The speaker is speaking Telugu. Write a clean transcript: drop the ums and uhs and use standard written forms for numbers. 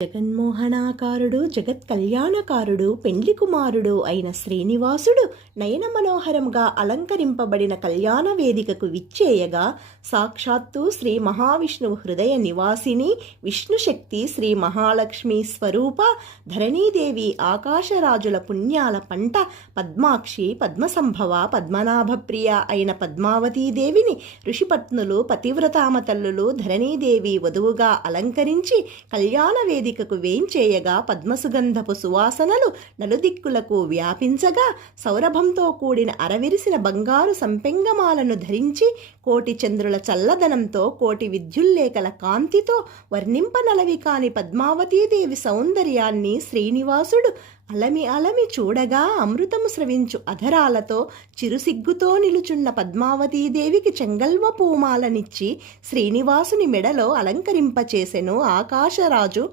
జగన్మోహనాకారుడు జగత్ కళ్యాణకారుడు పెండ్లి కుమారుడు అయిన శ్రీనివాసుడు నయన మనోహరంగా అలంకరింపబడిన కళ్యాణ వేదికకు విచ్చేయగా సాక్షాత్తు శ్రీ మహావిష్ణువు హృదయ నివాసిని విష్ణుశక్తి శ్రీ మహాలక్ష్మి స్వరూప ధరణీదేవి ఆకాశరాజుల పుణ్యాల పంట పద్మాక్షి పద్మసంభవ పద్మనాభప్రియ అయిన పద్మావతీదేవిని ఋషిపత్నులు పతివ్రతామ తల్లులు ధరణీదేవి వధువుగా అలంకరించి కళ్యాణ వేదికకు వేంచేయగా పద్మసుగంధపు సువాసనలు నలుదిక్కులకు వ్యాపించగా సౌరభంతో కూడిన అరవిరిసిన బంగారు సంపెంగమాలను ధరించి కోటి చంద్రుల చల్లదనంతో కోటి విద్యుల్లేఖల కాంతితో వర్ణింపనలవి కాని పద్మావతీదేవి సౌందర్యాన్ని శ్రీనివాసుడు అలమి చూడగా అమృతము స్రవించు అధరాలతో చిరుసిగ్గుతో నిలుచున్న పద్మావతీదేవికి చెంగల్వ పూమాలనిచ్చి శ్రీనివాసుని మెడలో అలంకరింపచేసెను ఆకాశరాజు